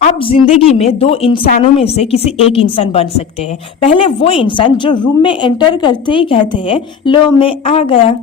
आप जिंदगी में दो इंसानों में से किसी एक इंसान बन सकते हैं। पहले वो इंसान जो रूम में एंटर करते ही कहते हैं लो मैं आ गया,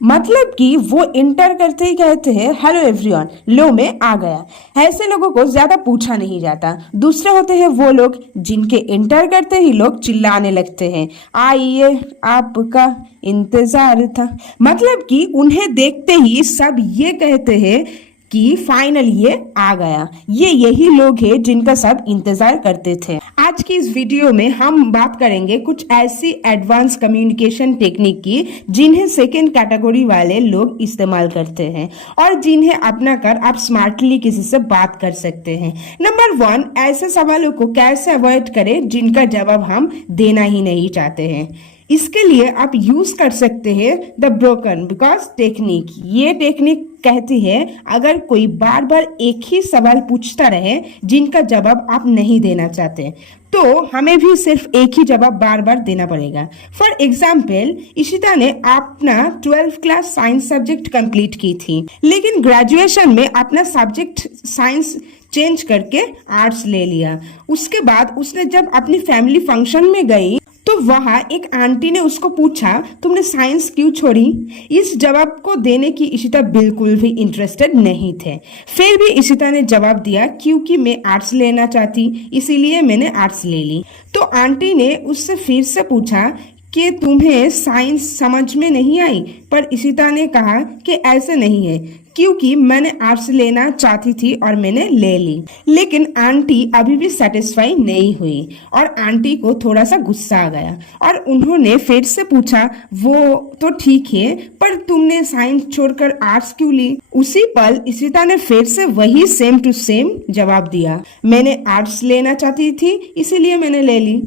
मतलब कि वो एंटर करते ही कहते हैं हेलो एवरीवन, लो मैं आ गया। ऐसे लोगों को ज्यादा पूछा नहीं जाता। दूसरे होते हैं वो लोग जिनके एंटर करते ही लोग चिल्लाने लगते हैं आइए आपका इंतजार था, मतलब कि उन्हें देखते ही सब ये कहते हैं कि फाइनल ये आ गया। ये यही लोग हैं जिनका सब इंतजार करते थे। आज की इस वीडियो में हम बात करेंगे कुछ ऐसी एडवांस कम्युनिकेशन टेक्निक की जिन्हें सेकेंड कैटेगरी वाले लोग इस्तेमाल करते हैं और जिन्हें अपना कर आप स्मार्टली किसी से बात कर सकते हैं। नंबर 1, ऐसे सवालों को कैसे अवॉइड करें जिनका जवाब हम देना ही नहीं चाहते हैं। इसके लिए आप यूज कर सकते हैं द ब्रोकन बिकॉज टेक्निक। ये टेक्निक कहती है अगर कोई बार बार एक ही सवाल पूछता रहे जिनका जवाब आप नहीं देना चाहते तो हमें भी सिर्फ एक ही जवाब बार बार देना पड़ेगा। फॉर एग्जाम्पल, इशिता ने अपना 12th class science subject complete की थी, लेकिन ग्रेजुएशन में अपना सब्जेक्ट साइंस चेंज करके आर्ट्स ले लिया। उसके बाद उसने जब अपनी फैमिली फंक्शन में गई तो वहां एक आंटी ने उसको पूछा तुमने साइंस क्यों छोड़ी। इस जवाब को देने की इशिता बिल्कुल भी इंटरेस्टेड नहीं थे। फिर भी इशिता ने जवाब दिया क्योंकि मैं आर्ट्स लेना चाहती इसीलिए मैंने आर्ट्स ले ली। तो आंटी ने उससे फिर से पूछा कि तुम्हें साइंस समझ में नहीं आई, पर इशिता ने कहा कि ऐसे नहीं है क्योंकि मैंने आर्ट्स लेना चाहती थी और मैंने ले ली। लेकिन आंटी अभी भी सेटिस्फाई नहीं हुई और आंटी को थोड़ा सा गुस्सा आ गया और उन्होंने फिर से पूछा वो तो ठीक है पर तुमने साइंस छोड़कर आर्ट्स क्यों ली। उसी पल इशिता ने फिर से वही सेम टू सेम जवाब दिया, मैंने आर्ट्स लेना चाहती थी इसीलिए मैंने ले ली।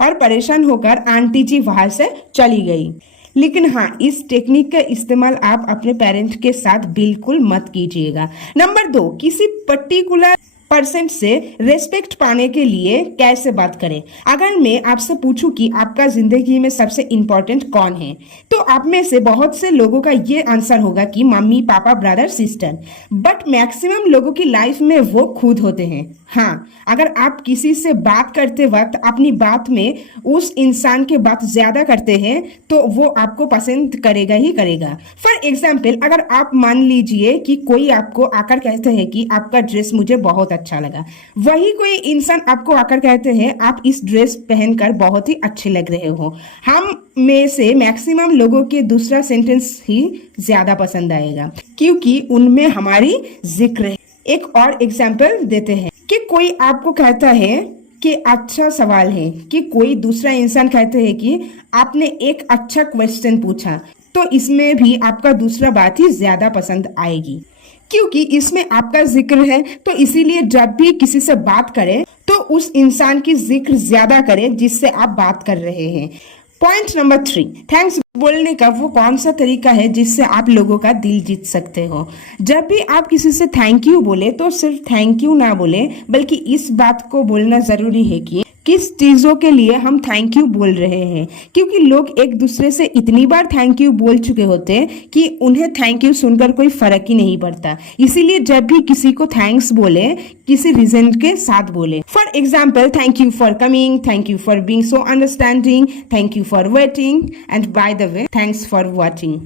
और परेशान होकर आंटी जी वहां से चली गई। लेकिन हाँ, इस टेक्निक का इस्तेमाल आप अपने पेरेंट के साथ बिल्कुल मत कीजिएगा। नंबर 2, किसी पर्टिकुलर पर्सन से रेस्पेक्ट पाने के लिए कैसे बात करें। अगर मैं आपसे पूछूं कि आपका जिंदगी में सबसे इम्पोर्टेंट कौन है तो आप में से बहुत से लोगों का ये आंसर होगा कि mummy papa brother sister, but maximum लोगों की लाइफ में वो खुद होते हैं। हाँ, अगर आप किसी से बात करते वक्त अपनी बात में उस इंसान के बात ज्यादा करते हैं तो वो आपको पसंद करेगा ही करेगा। फॉर एग्जाम्पल, अगर आप मान लीजिए कि कोई आपको आकर कहते हैं कि आपका ड्रेस मुझे बहुत अच्छा लगा, वही कोई इंसान आपको आकर कहते हैं आप इस ड्रेस पहनकर बहुत ही अच्छे लग रहे हो, हम में से मैक्सिमम लोगों के दूसरा सेंटेंस ही ज्यादा पसंद आएगा क्योंकि उनमें हमारी जिक्र है। एक और एग्जाम्पल देते हैं कि कोई आपको कहता है कि अच्छा सवाल है, कि कोई दूसरा इंसान कहते हैं कि आपने एक अच्छा क्वेश्चन पूछा, तो इसमें भी आपका दूसरा बात ही ज्यादा पसंद आएगी क्योंकि इसमें आपका जिक्र है। तो इसीलिए जब भी किसी से बात करें तो उस इंसान की जिक्र ज्यादा करें जिससे आप बात कर रहे हैं। पॉइंट नंबर 3, थैंक्स बोलने का वो कौन सा तरीका है जिससे आप लोगों का दिल जीत सकते हो। जब भी आप किसी से थैंक यू बोले तो सिर्फ थैंक यू ना बोले, बल्कि इस बात को बोलना जरूरी है कि किस चीजों के लिए हम थैंक यू बोल रहे हैं, क्योंकि लोग एक दूसरे से इतनी बार थैंक यू बोल चुके होते हैं कि उन्हें थैंक यू सुनकर कोई फर्क ही नहीं पड़ता। इसीलिए जब भी किसी को थैंक्स बोले किसी रीजन के साथ बोले। For example, thank you for coming, thank you for being so understanding, thank you for waiting and by the way thanks for watching.